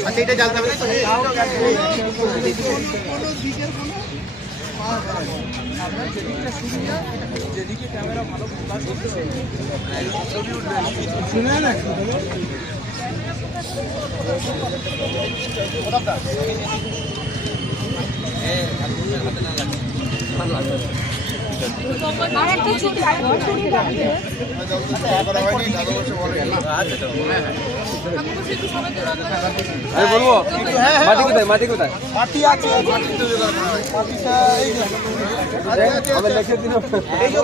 আচ্ছা এটা জানতে হবে আপনার যেদিকটা সুবিধা যেদিকে ক্যামেরা আমি বলব? মাটি কোথায় মাটি কোথায়? মাটি আছে। এই যে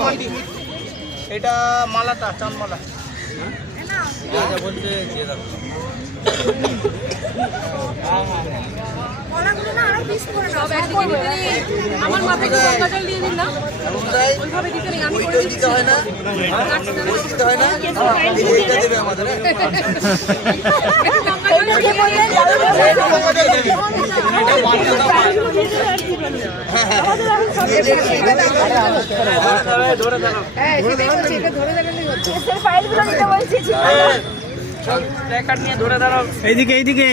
আমি লিখে দিল এই যে মাটি এটা মালাটা চাঁদমালা আমার মাথায় একটু গঙ্গা জল দিয়ে দিন না ওইভাবে দিতে নেই আমি করে দিচ্ছি হয় না দিতে হয় না এইটা দেবে আমাদের এইদিকে এইদিকে।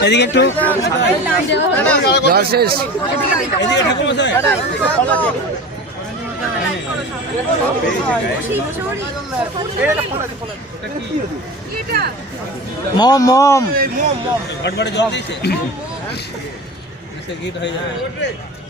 এদিকে একটু। শেষ এদিকে ঠাকুর মম মম।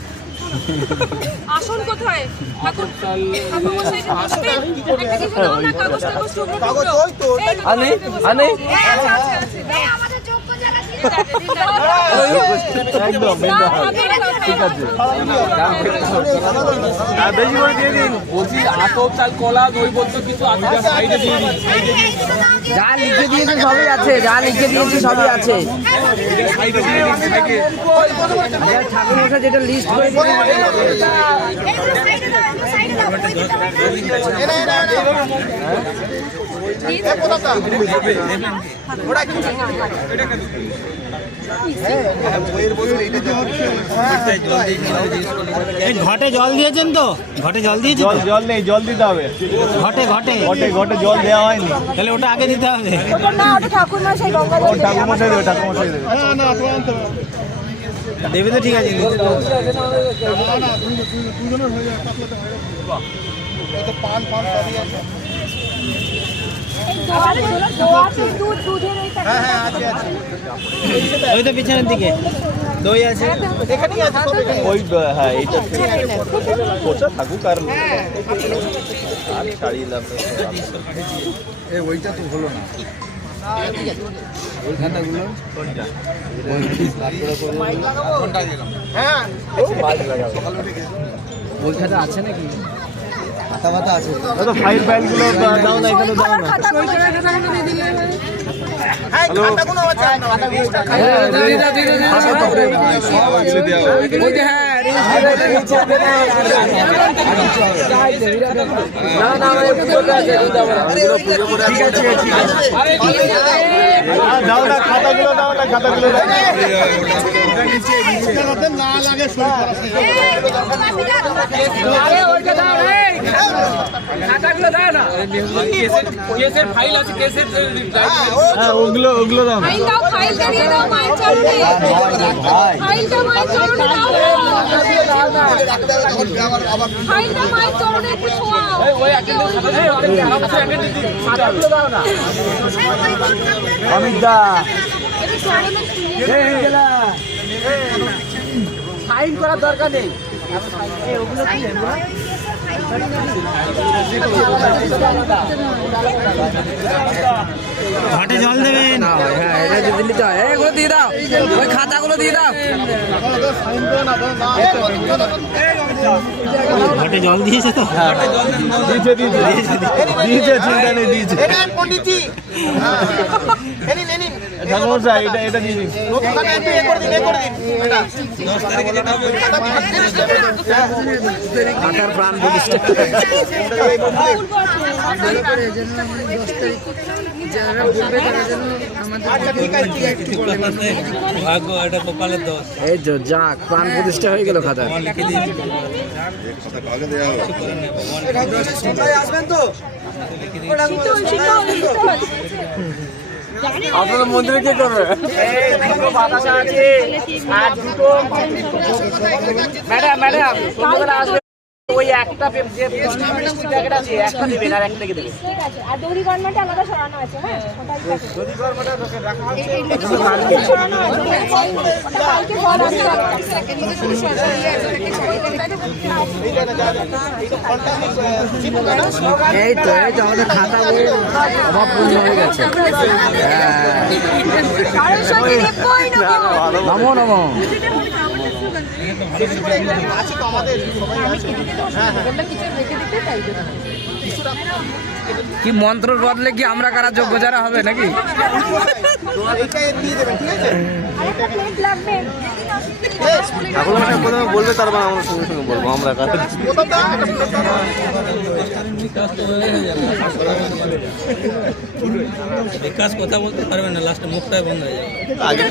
আসন কোথায়? ঠাকুর ঠাকুর মশাই বসবেন একটা কিছু দাও না কাগজ টাগজ টুকরো টুকরো। ওই তো এই তো, আনে? বসে বসে। আনে? আছে, আছে, আছে। একদম ঠিক আছে। বেশি করে দিয়ে দিন। বলছি আতপ চাল কলা নৈবদ্য কিছু আছে সাইডে দিয়ে দিন। যা লিখে দিয়েছে সবই আছে যা লিখে দিয়েছে সবই আছে। ঠাকুর মশাই যেটা লিস্ট করে দিয়েছে। এই ঘটে জল দিয়েছেন তো? ঘটে জল দিয়েছেন জল জল নেই জল দিতে হবে। ঘটে ঘটে। ঘটে ঘটে জল দেওয়া হয়নি। তাহলে ওটা আগে দিতে হবে। ঠাকুর মশাই দেবে ঠাকুর মশাই দেবে দেবে তো ঠিক আছে পান পান সবই আছে। ওই তো পিছনের দিকে। দই আছে। ওই হ্যাঁ এইটা কোচা থাকুক আর আর ছাড়িয়ে লাভ ওইটা তো হলো না। হ্যাঁ। ওই খাতা আছে নাকি? তো ফাইল ফাইলগুলো দাও না এখানে দাও না হয়। হ্যাঁ খাতাগুলো আছে আছে দাও না খাতাগুলো দাও না খাতাগুলো দাও আরে ওইটা দাও রে খাতাগুলো দাও না কেসের ফাইল আছে কেসের হ্যাঁ ওগুলো ওগুলো দাও ফাইল দাও দাও মায়ের চরণে ফাইলটা মায়ের চরণে দাও ফাইলটা মায়ের চরণে একটু ছোঁয়াও খাতাগুলো দাও না অমিত দা সাইন করার দরকার নেই। ঘাটে জল দেবেন। হ্যাঁ এটা যদি দিল্লি হয় এগুলো দিয়ে দাও। ওই খাতাগুলো দিয়ে দাও। ঘাটে জল দিয়েছে তো? দিয়েছে দিয়েছে। দিয়েছে চিন্তা নেই দিয়েছে। ঠাকুমশাই এটা এটা দিয়ে দিন। ঢাকার প্রাণ প্রতিষ্ঠা এই তো যাক প্রাণ প্রতিষ্ঠা হয়ে গেল খাতা শীতল শীতল আপনারা মন্দিরে কে করবে ম্যাডাম ম্যাডাম আসবে ওই একটা পে- যে প্যাকেট আছে একটা দেবেন আর একটা দেবেন। ঠিক আছে আর দড়ি গভর্নমেন্টে আলাদা সরানো আছে হ্যাঁ? সরানো আছে কালকে এই তো এই তো আমাদের খাতা বই পূর্ণ হয়ে গেছে। হ্যাঁ কি মন্ত্র বদলে কি আমরা কারা যোগ্য যারা হবে নাকি? আরেকটা প্লেট প্রথমে বলবে তারপর আমরা সঙ্গে সঙ্গে বলব আমরা কাজ বিকাশ কথা বলতে পারবে না লাস্টে মুখটাই বন্ধ হয়ে যাবে। আগে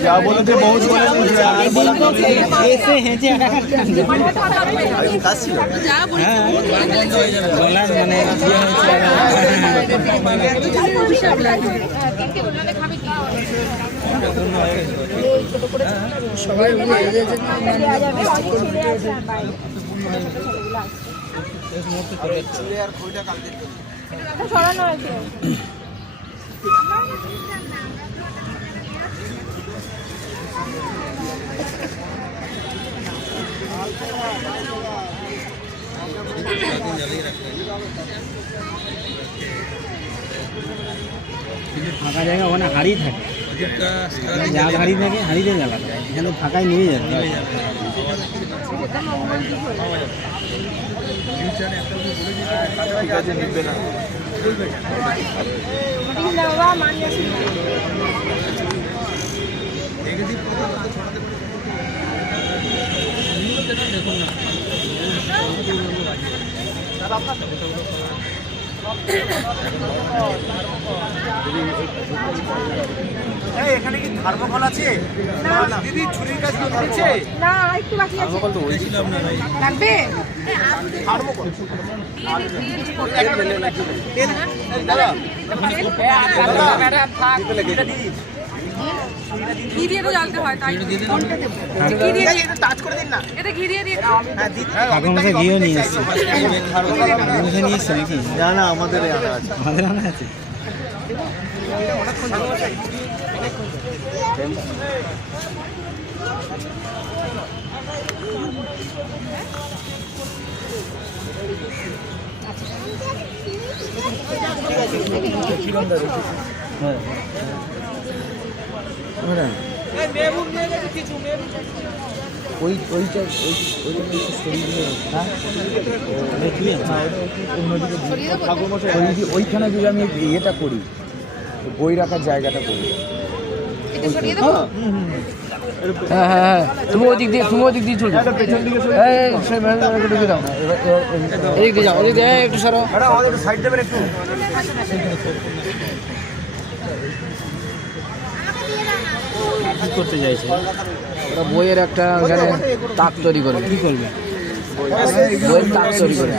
যা বলেছে বহুত সবাই এটা সরানো হয়েছে ফাঁকা জায়গা ওখানে হাড়ি থাকে যা হাড়ি থাকে হাড়িতে জ্বালাতে হয়। এখানে ফাঁকায় নিয়ে যাবে ঠিক না মানিয়ে এখানে কি থার্মোকল আছে? দিদি ছুরির কাজ করে দিচ্ছে না একটু বাকি আছে। লাগবে? ম্যাডাম থাক এটা দিদি। ঘি দিয়ে তো জ্বালতে হয় তাই ঘি দিয়ে টাচ করে দিন না। এটা ঘি দিয়ে দিয়ে ঠাকুর মশাই গিয়েও নিয়ে এসছে মশাই নিয়ে এসছে। নাকি? না না আমাদের এই আনা আছে। আমাদের আনা আছে? ওই ওইটা ওই ওইটা একটু সরিয়ে দিলে হ্যাঁ? ওইখানে যদি আমি ইয়েটা করি বই রাখার জায়গাটা করি। হ্যাঁ হ্যাঁ হ্যাঁ তুমি ওদিক দিয়ে তুমি ওদিক দিয়ে চলবে এবার- এদিক দিয়ে যাও এদিক দিয়ে একটু সরো। সাইড দেবেন একটু? কি করতে চাইছে? ওরা বইয়ের একটা তাক তৈরি করবে। কি করবে? বইয়ের তাক তৈরি করবে।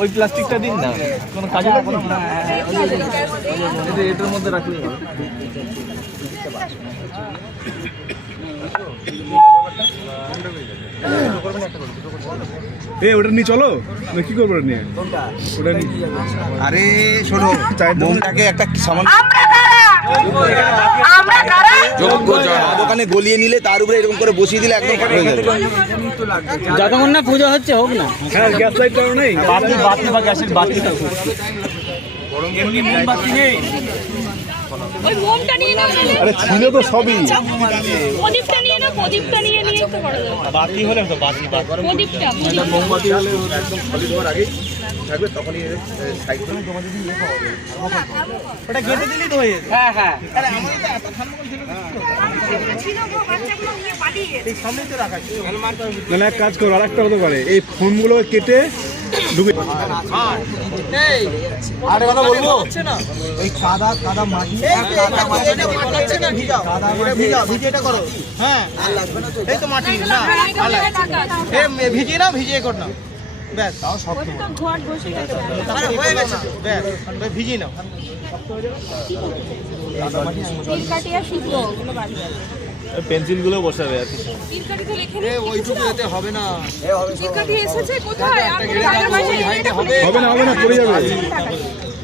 ওই প্লাস্টিকটা দিন না। কোনো কাজে লাগবে না? এটা এটার মধ্যে রাখলেই হবে। এ ওটা নিয়ে চলো। না কি করব নিয়ে? ওটা আরে শোনো মোমটাকে একটা সামান্য দোকানে গলিয়ে নিলে তার উপরে এরকম করে বসিয়ে দিলে একদম হয়ে যাবে। যতক্ষণ না পুজো হচ্ছে হোক না। হ্যাঁ গ্যাস লাইট টাও নেই। বাতি বাতি বা গ্যাসের বাতি এমনি নেই। ওই মোমটা নিয়ে নাও নাহলে। আরে ছিল তো সবই। প্রদীপটা নিয়ে না প্রদীপটা নিয়ে নিয়ে তো বাতি হলে তো বাতি প্রদীপটা মোমবাতি হলে একদম আগেই থাকবে তখনই সাইড করে ওটা গেঁথে দিলেই তো হয়ে যাবে হ্যাঁ হ্যাঁ মানে এক কাজ করো আর একটা হতে পারে এই ফোনগুলো কেটে ঢুকে আরে কথা বলব ওই কাদা কাদা মাটি কাদা মাটি কাদা মাটি ভিজেটা করো হ্যাঁ আর লাগবে না তো এই তো মাটি না ভিজিয়ে না ভিজিয়ে কর না ব্যাস। তাও গেছে আরে হয়ে গেছে। ব্যাস ভিজিয়ে নাও। তিল কাটিয়া শিখব ওগুলো বাড়ি পেন্সিলগুলো বসাবে আর নেই ওইটুকু এতে হবে না। হবে না হবে না পড়ে যাবে।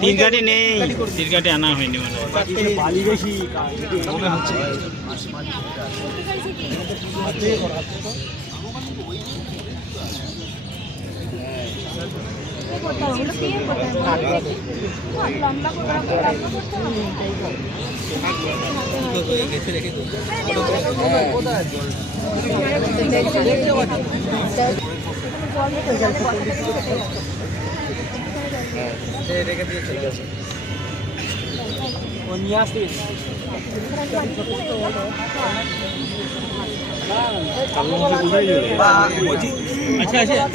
তিন নেই। তিন আনা হয়নি মানে লম্বা করে লম্বা করতে হবে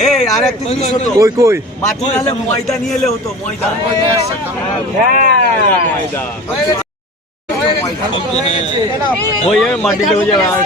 এই আর একটা জিনিস হতো। কই কই? মাটি নালে ময়দা নিয়ে এলে হতো ময়দা। ওই মাটিতে হয়ে যাবে আর